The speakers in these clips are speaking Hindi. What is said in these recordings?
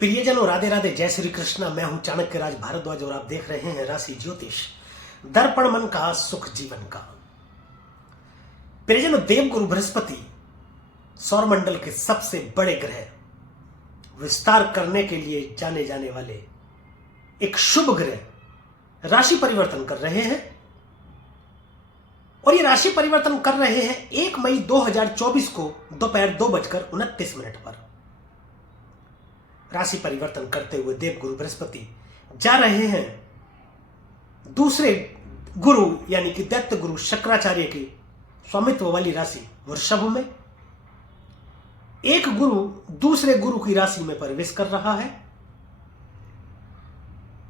प्रियजनों, राधे राधे, जय श्री कृष्णा। मैं हूं चाणक्य राज भारद्वाज और आप देख रहे हैं राशि ज्योतिष, दर्पण मन का सुख जीवन का। प्रियजनों, देवगुरु बृहस्पति सौरमंडल के सबसे बड़े ग्रह, विस्तार करने के लिए जाने जाने वाले एक शुभ ग्रह राशि परिवर्तन कर रहे हैं। और ये राशि परिवर्तन कर रहे हैं 1 मई 2024 को दोपहर 2:29 पर। राशि परिवर्तन करते हुए देवगुरु बृहस्पति जा रहे हैं दूसरे गुरु यानी कि दैत्य गुरु शंकराचार्य की स्वामित्व वाली राशि वृषभ में। एक गुरु दूसरे गुरु की राशि में प्रवेश कर रहा है।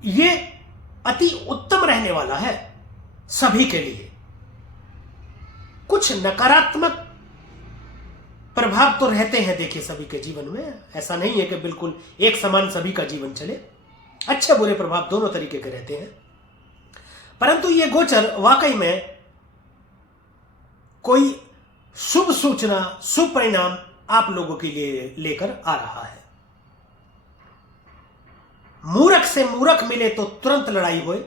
यह अति उत्तम रहने वाला है सभी के लिए। कुछ नकारात्मक प्रभाव तो रहते हैं देखिए सभी के जीवन में, ऐसा नहीं है कि बिल्कुल एक समान सभी का जीवन चले। अच्छे बुरे प्रभाव दोनों तरीके के रहते हैं, परंतु यह गोचर वाकई में कोई शुभ सूचना, शुभ परिणाम आप लोगों के लिए लेकर आ रहा है। मूर्ख से मूर्ख मिले तो तुरंत लड़ाई होए,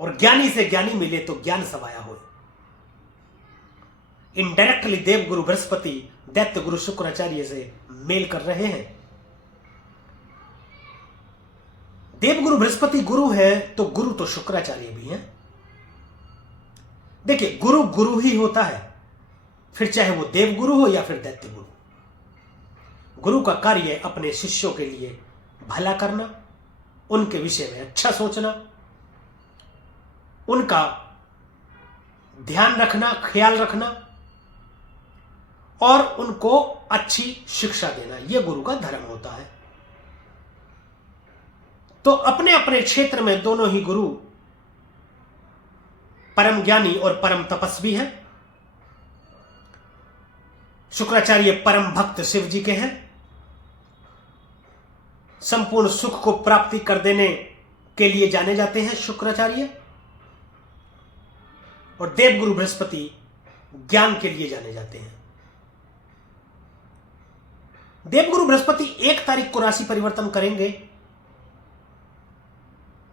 और ज्ञानी से ज्ञानी मिले तो ज्ञान समाया होए। इनडायरेक्टली देवगुरु बृहस्पति दैत्य गुरु शुक्राचार्य से मेल कर रहे हैं। देवगुरु बृहस्पति गुरु है तो गुरु तो शुक्राचार्य भी हैं। देखिए, गुरु गुरु ही होता है, फिर चाहे वो देवगुरु हो या फिर दैत्य गुरु। गुरु का कार्य अपने शिष्यों के लिए भला करना, उनके विषय में अच्छा सोचना, उनका ध्यान रखना, ख्याल रखना और उनको अच्छी शिक्षा देना, यह गुरु का धर्म होता है। तो अपने अपने क्षेत्र में दोनों ही गुरु परम ज्ञानी और परम तपस्वी हैं। शुक्राचार्य परम भक्त शिव जी के हैं। संपूर्ण सुख को प्राप्ति कर देने के लिए जाने जाते हैं शुक्राचार्य। और देवगुरु बृहस्पति ज्ञान के लिए जाने जाते हैं। देवगुरु बृहस्पति 1 तारीख को राशि परिवर्तन करेंगे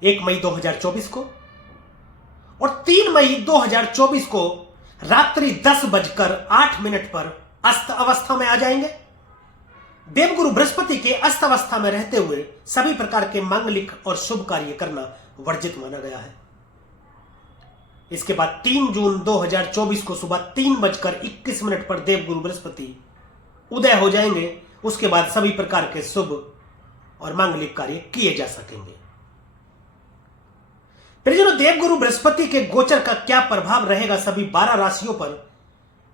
1 मई 2024 को, और 3 मई 2024 को रात्रि 10:08 पर अस्त अवस्था में आ जाएंगे। देवगुरु बृहस्पति के अस्त अवस्था में रहते हुए सभी प्रकार के मांगलिक और शुभ कार्य करना वर्जित माना गया है। इसके बाद 3 जून 2024 को सुबह 3:21 पर देवगुरु बृहस्पति उदय हो जाएंगे। उसके बाद सभी प्रकार के शुभ और मांगलिक कार्य किए जा सकेंगे। प्रियजनों, देवगुरु बृहस्पति के गोचर का क्या प्रभाव रहेगा सभी 12 राशियों पर,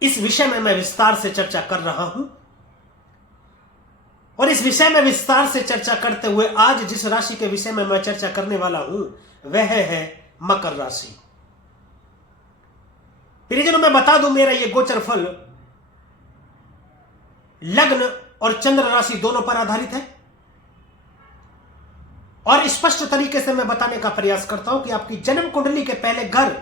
इस विषय में मैं विस्तार से चर्चा कर रहा हूं। और इस विषय में विस्तार से चर्चा करते हुए आज जिस राशि के विषय में मैं चर्चा करने वाला हूं वह है मकर राशि। प्रियजनों, मैं बता दूं, मेरा यह गोचर फल लग्न और चंद्र राशि दोनों पर आधारित है। और स्पष्ट तरीके से मैं बताने का प्रयास करता हूं कि आपकी जन्म कुंडली के पहले घर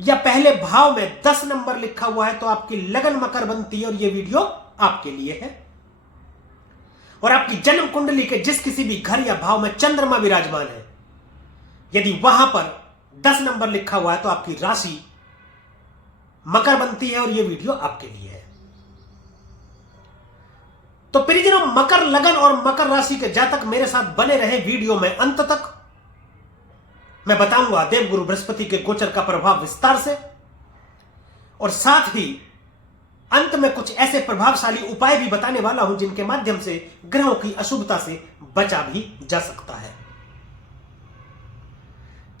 या पहले भाव में 10 नंबर लिखा हुआ है तो आपकी लगन मकर बनती है, और यह वीडियो आपके लिए है। और आपकी जन्म कुंडली के जिस किसी भी घर या भाव में चंद्रमा विराजमान है, यदि वहां पर 10 नंबर लिखा हुआ है तो आपकी राशि मकर बनती है, और यह वीडियो आपके लिए है। तो प्रियजनों, मकर लगन और मकर राशि के जातक मेरे साथ बने रहे वीडियो में अंत तक। मैं बताऊंगा देवगुरु बृहस्पति के गोचर का प्रभाव विस्तार से, और साथ ही अंत में कुछ ऐसे प्रभावशाली उपाय भी बताने वाला हूं जिनके माध्यम से ग्रहों की अशुभता से बचा भी जा सकता है।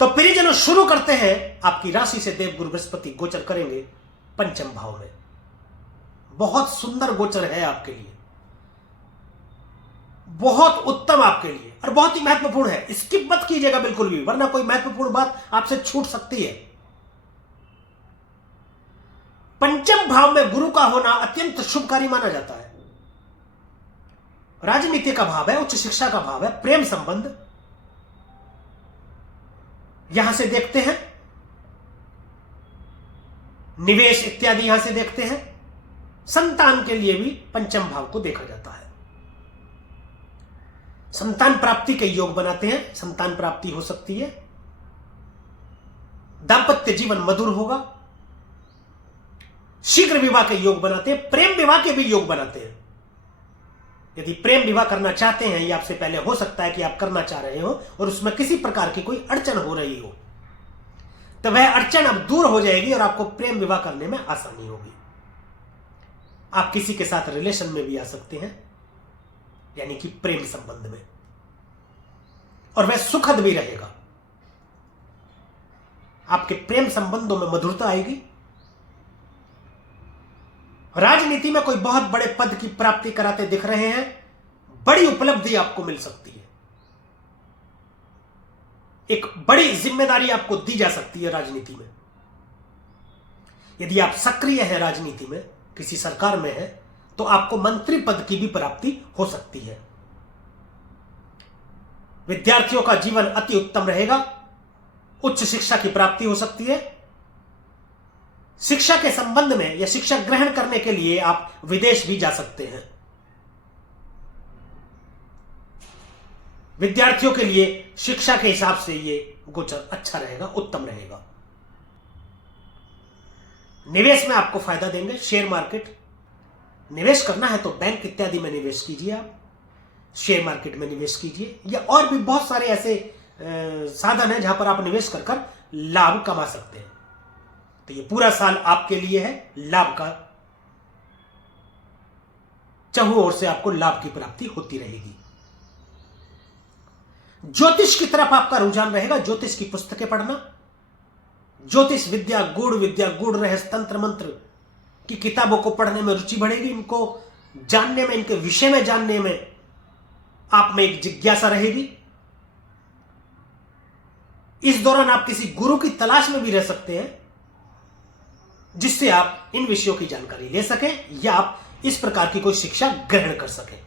तो प्रियजनों, शुरू करते हैं। आपकी राशि से देवगुरु बृहस्पति गोचर करेंगे पंचम भाव में। बहुत सुंदर गोचर है आपके लिए, बहुत उत्तम आपके लिए, और बहुत ही महत्वपूर्ण है। स्किप मत कीजिएगा बिल्कुल भी, वरना कोई महत्वपूर्ण बात आपसे छूट सकती है। पंचम भाव में गुरु का होना अत्यंत शुभकारी माना जाता है। राजनीति का भाव है, उच्च शिक्षा का भाव है, प्रेम संबंध यहां से देखते हैं, निवेश इत्यादि यहां से देखते हैं। संतान के लिए भी पंचम भाव को देखा जाता है। संतान प्राप्ति के योग बनाते हैं, संतान प्राप्ति हो सकती है। दांपत्य जीवन मधुर होगा। शीघ्र विवाह के योग बनाते हैं, प्रेम विवाह के भी योग बनाते हैं। यदि प्रेम विवाह करना चाहते हैं, या आपसे पहले हो सकता है कि आप करना चाह रहे हो और उसमें किसी प्रकार की कोई अड़चन हो रही हो, तो वह अड़चन अब दूर हो जाएगी और आपको प्रेम विवाह करने में आसानी होगी। आप किसी के साथ रिलेशन में भी आ सकते हैं, यानी कि प्रेम संबंध में, और वह सुखद भी रहेगा। आपके प्रेम संबंधों में मधुरता आएगी। राजनीति में कोई बहुत बड़े पद की प्राप्ति कराते दिख रहे हैं, बड़ी उपलब्धि आपको मिल सकती है। एक बड़ी जिम्मेदारी आपको दी जा सकती है राजनीति में। यदि आप सक्रिय हैं राजनीति में, किसी सरकार में है, तो आपको मंत्री पद की भी प्राप्ति हो सकती है। विद्यार्थियों का जीवन अति उत्तम रहेगा। उच्च शिक्षा की प्राप्ति हो सकती है। शिक्षा के संबंध में या शिक्षा ग्रहण करने के लिए आप विदेश भी जा सकते हैं। विद्यार्थियों के लिए शिक्षा के हिसाब से यह गोचर अच्छा रहेगा, उत्तम रहेगा। निवेश में आपको फायदा देंगे। शेयर मार्केट निवेश करना है तो बैंक इत्यादि में निवेश कीजिए, आप शेयर मार्केट में निवेश कीजिए, या और भी बहुत सारे ऐसे साधन हैं जहां पर आप निवेश कर लाभ कमा सकते हैं। तो ये पूरा साल आपके लिए है लाभ का। चारों ओर से आपको लाभ की प्राप्ति होती रहेगी। ज्योतिष की तरफ आपका रुझान रहेगा। ज्योतिष की पुस्तकें पढ़ना, ज्योतिष विद्या, गूढ़ रहस्य, तंत्र मंत्र की किताबों को पढ़ने में रुचि बढ़ेगी। इनको जानने में, इनके विषय में जानने में आप में एक जिज्ञासा रहेगी। इस दौरान आप किसी गुरु की तलाश में भी रह सकते हैं, जिससे आप इन विषयों की जानकारी ले सकें या आप इस प्रकार की कोई शिक्षा ग्रहण कर सकें।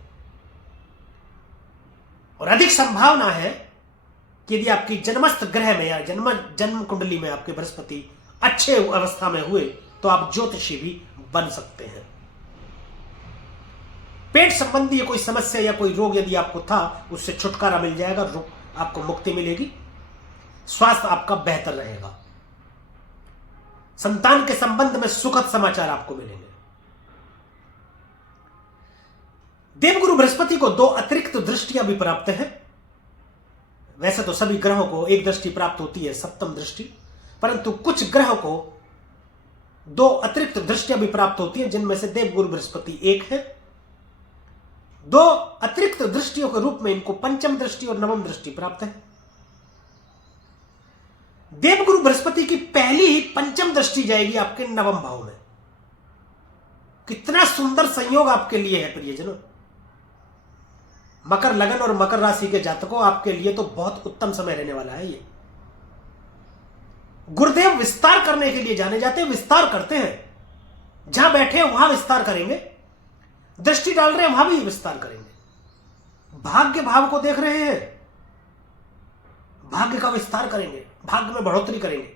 और अधिक संभावना है कि यदि आपकी जन्मस्थ ग्रह में या जन्म कुंडली में आपके बृहस्पति अच्छे अवस्था में हुए, तो आप ज्योतिषी भी बन सकते हैं। पेट संबंधी कोई समस्या या कोई रोग यदि आपको था, उससे छुटकारा मिल जाएगा, आपको मुक्ति मिलेगी। स्वास्थ्य आपका बेहतर रहेगा। संतान के संबंध में सुखद समाचार आपको मिलेंगे। देवगुरु बृहस्पति को 2 अतिरिक्त दृष्टियां भी प्राप्त हैं। वैसे तो सभी ग्रहों को एक दृष्टि प्राप्त होती है, सप्तम दृष्टि, परंतु कुछ ग्रहों को 2 अतिरिक्त दृष्टियां भी प्राप्त होती हैं, जिनमें से देवगुरु बृहस्पति एक है। 2 अतिरिक्त दृष्टियों के रूप में इनको पंचम दृष्टि और नवम दृष्टि प्राप्त है। देवगुरु बृहस्पति की पहली ही पंचम दृष्टि जाएगी आपके नवम भाव में। कितना सुंदर संयोग आपके लिए है प्रियजनों। मकर लगन और मकर राशि के जातकों, आपके लिए तो बहुत उत्तम समय रहने वाला है ये। गुरुदेव विस्तार करने के लिए जाने जाते हैं, विस्तार करते हैं। जहां बैठे हैं वहां विस्तार करेंगे, दृष्टि डाल रहे हैं वहां भी विस्तार करेंगे। भाग्य भाव को देख रहे हैं, भाग्य का विस्तार करेंगे, भाग्य में बढ़ोतरी करेंगे।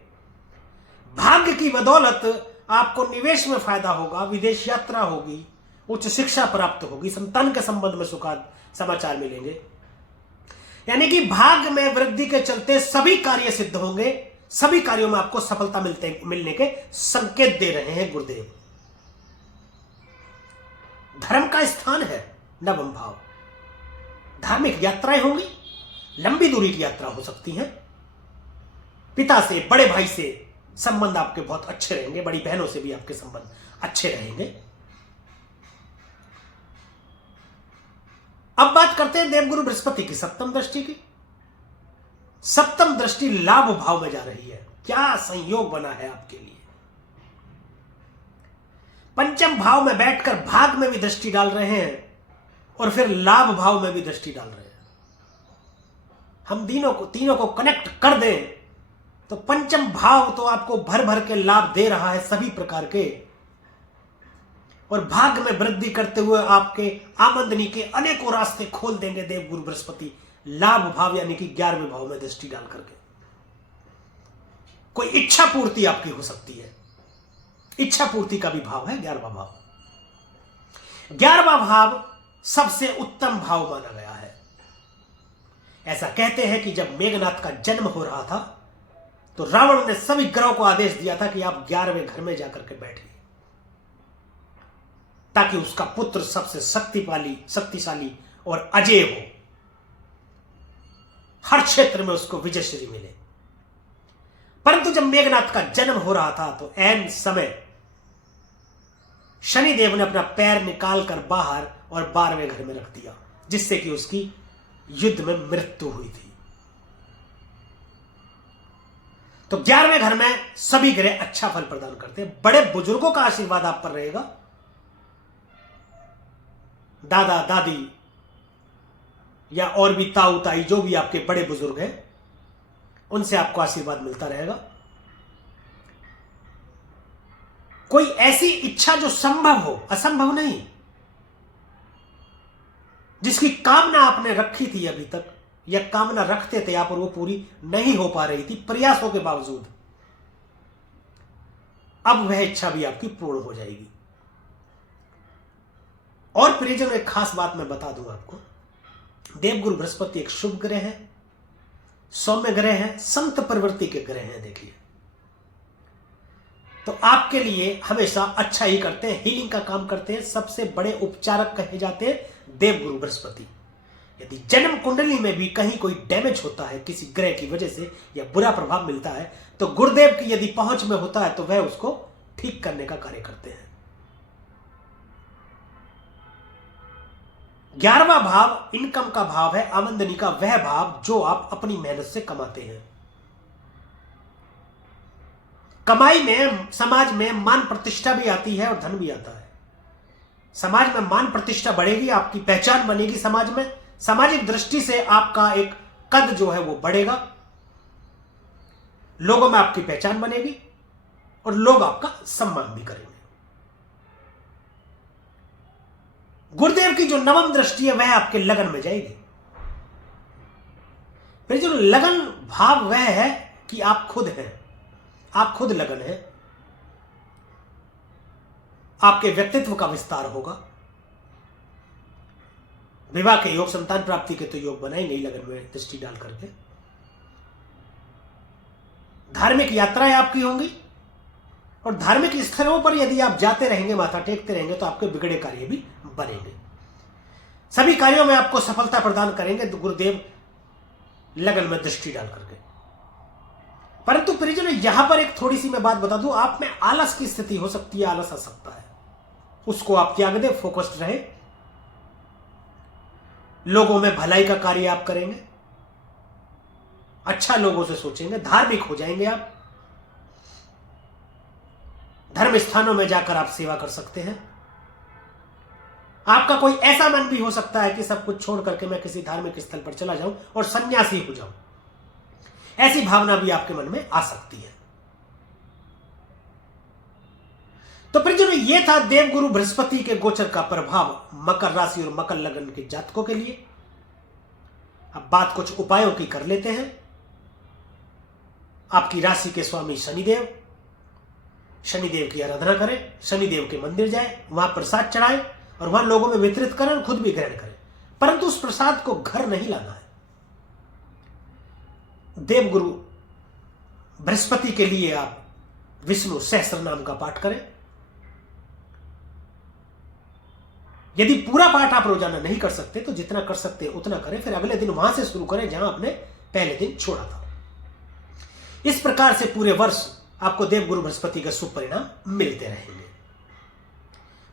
भाग्य की बदौलत आपको निवेश में फायदा होगा, विदेश यात्रा होगी, उच्च शिक्षा प्राप्त होगी, संतान के संबंध में सुखद समाचार मिलेंगे। यानी कि भाग्य में वृद्धि के चलते सभी कार्य सिद्ध होंगे। सभी कार्यों में आपको सफलता मिलने के संकेत दे रहे हैं गुरुदेव। धर्म का स्थान है नवम भाव। धार्मिक यात्राएं होंगी, लंबी दूरी की यात्रा हो सकती है। पिता से, बड़े भाई से संबंध आपके बहुत अच्छे रहेंगे, बड़ी बहनों से भी आपके संबंध अच्छे रहेंगे। अब बात करते हैं देवगुरु बृहस्पति की सप्तम दृष्टि की। सप्तम दृष्टि लाभ भाव में जा रही है। क्या संयोग बना है आपके लिए। पंचम भाव में बैठकर भाग में भी दृष्टि डाल रहे हैं और फिर लाभ भाव में भी दृष्टि डाल रहे हैं। हम तीनों को कनेक्ट कर दें तो पंचम भाव तो आपको भर भर के लाभ दे रहा है सभी प्रकार के, और भाग्य में वृद्धि करते हुए आपके आमदनी के अनेकों रास्ते खोल देंगे देवगुरु बृहस्पति लाभ भाव यानी कि 11वें भाव में दृष्टि डाल करके। कोई इच्छा पूर्ति आपकी हो सकती है। इच्छा पूर्ति का भी भाव है 11वां भाव। 11वां भाव सबसे उत्तम भाव माना गया है। ऐसा कहते हैं कि जब मेघनाथ का जन्म हो रहा था तो रावण ने सभी ग्रहों को आदेश दिया था कि आप 11वें घर में जाकर के बैठिए, ताकि उसका पुत्र सबसे शक्तिशाली और अजेय हो, हर क्षेत्र में उसको विजयश्री मिले। परंतु जब मेघनाथ का जन्म हो रहा था तो ऐन समय शनिदेव ने अपना पैर निकालकर बाहर और 12वें घर में रख दिया, जिससे कि उसकी युद्ध में मृत्यु हुई थी। तो 11वें घर में सभी ग्रह अच्छा फल प्रदान करते हैं। बड़े बुजुर्गों का आशीर्वाद आप पर रहेगा, दादा दादी या और भी ताऊ ताई जो भी आपके बड़े बुजुर्ग हैं उनसे आपको आशीर्वाद मिलता रहेगा। कोई ऐसी इच्छा जो संभव हो, असंभव नहीं, जिसकी कामना आपने रखी थी अभी तक या कामना रखते थे आप और वो पूरी नहीं हो पा रही थी प्रयासों के बावजूद, अब वह इच्छा भी आपकी पूर्ण हो जाएगी। और प्रियजनों, एक खास बात मैं बता दूं आपको, देवगुरु बृहस्पति एक शुभ ग्रह है, सौम्य ग्रह है, संत प्रवृत्ति के ग्रह हैं। देखिए, तो आपके लिए हमेशा अच्छा ही करते हैं, हीलिंग का काम करते हैं। सबसे बड़े उपचारक कहे जाते हैं देवगुरु बृहस्पति। यदि जन्म कुंडली में भी कहीं कोई डैमेज होता है किसी ग्रह की वजह से या बुरा प्रभाव मिलता है, तो गुरुदेव की यदि पहुंच में होता है तो वह उसको ठीक करने का कार्य करते हैं। 11वां भाव इनकम का भाव है, आमदनी का वह भाव जो आप अपनी मेहनत से कमाते हैं। कमाई में समाज में मान प्रतिष्ठा भी आती है और धन भी आता है। समाज में मान प्रतिष्ठा बढ़ेगी, आपकी पहचान बनेगी समाज में, सामाजिक दृष्टि से आपका एक कद जो है वो बढ़ेगा, लोगों में आपकी पहचान बनेगी और लोग आपका सम्मान भी करेंगे। गुरुदेव की जो नवम दृष्टि है वह आपके लगन में जाएगी। फिर जो लगन भाव वह है कि आप खुद हैं, आप खुद लगन है, आपके व्यक्तित्व का विस्तार होगा। विवाह के योग, संतान प्राप्ति के तो योग बनाए नहीं लगन में दृष्टि डाल करके। धार्मिक यात्राएं आपकी होंगी और धार्मिक स्थलों पर यदि आप जाते रहेंगे, माथा टेकते रहेंगे, तो आपके बिगड़े कार्य भी बनेंगे। सभी कार्यों में आपको सफलता प्रदान करेंगे तो गुरुदेव लगन में दृष्टि डाल करके। परंतु परिजनों, यहां पर एक थोड़ी सी मैं बात बता दूं, आप में आलस की स्थिति हो सकती है, आलस आ सकता है, उसको आप त्याग दें, फोकस्ड रहे। लोगों में भलाई का कार्य आप करेंगे, अच्छा लोगों से सोचेंगे, धार्मिक हो जाएंगे आप। धर्म स्थानों में जाकर आप सेवा कर सकते हैं। आपका कोई ऐसा मन भी हो सकता है कि सब कुछ छोड़ करके मैं किसी धार्मिक स्थल पर चला जाऊं और सन्यासी हो जाऊं, ऐसी भावना भी आपके मन में आ सकती है। तो परिजनों, यह था देवगुरु बृहस्पति के गोचर का प्रभाव मकर राशि और मकर लगन के जातकों के लिए। अब बात कुछ उपायों की कर लेते हैं। आपकी राशि के स्वामी शनिदेव, शनिदेव की आराधना करें, शनिदेव के मंदिर जाएं, वहां प्रसाद चढ़ाएं और वहां लोगों में वितरित करें और खुद भी ग्रहण करें। परंतु उस प्रसाद को घर नहीं लाना है। देवगुरु बृहस्पति के लिए आप विष्णु सहस्त्र नाम का पाठ करें। यदि पूरा पाठ आप रोजाना नहीं कर सकते तो जितना कर सकते हैं उतना करें, फिर अगले दिन वहां से शुरू करें जहां आपने पहले दिन छोड़ा था। इस प्रकार से पूरे वर्ष आपको देवगुरु बृहस्पति का शुभ परिणाम मिलते रहेंगे।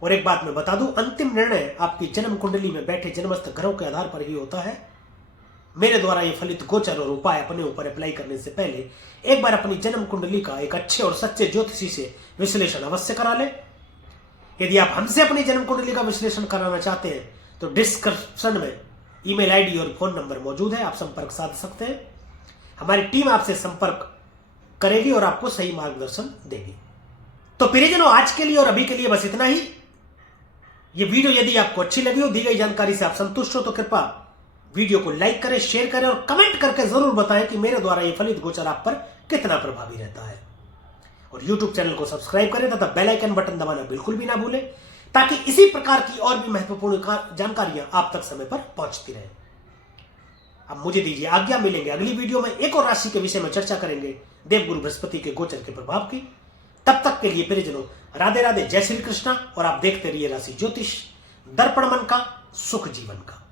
और एक बात मैं बता दूं, अंतिम निर्णय आपकी जन्म कुंडली में बैठे जन्मस्थ ग्रहों के आधार पर ही होता है। मेरे द्वारा ये फलित गोचर और उपाय अपने ऊपर अप्लाई करने से पहले एक बार अपनी जन्म कुंडली का एक अच्छे और सच्चे ज्योतिषी से विश्लेषण अवश्य करा लें। यदि आप हमसे अपनी जन्म कुंडली का विश्लेषण कराना चाहते हैं तो डिस्क्रिप्शन में ईमेल आईडी और फोन नंबर मौजूद है, आप संपर्क साध सकते हैं। हमारी टीम आपसे संपर्क करेगी और आपको सही मार्गदर्शन देगी। तो प्रियजनों, आज के लिए और अभी के लिए बस इतना ही। ये वीडियो यदि आपको अच्छी लगी हो, दी गई जानकारी से आप संतुष्ट हो, तो कृपया वीडियो को लाइक करें, शेयर करें और कमेंट करके जरूर बताएं कि मेरे द्वारा ये फलित गोचर आप पर कितना प्रभावी रहता है। और YouTube चैनल को सब्सक्राइब करें तथा बेल आइकन बटन दबाना बिल्कुल भी ना भूलें, ताकि इसी प्रकार की और भी महत्वपूर्ण जानकारियां आप तक समय पर पहुंचती रहें। अब मुझे दीजिए आज्ञा, मिलेंगे अगली वीडियो में एक और राशि के विषय में चर्चा करेंगे, देवगुरु बृहस्पति के गोचर के प्रभाव की। तब तक के लिए प्रियजनों, राधे राधे, जय श्री कृष्णा। और आप देखते रहिए राशि ज्योतिष, दर्पण मन का, सुख जीवन का।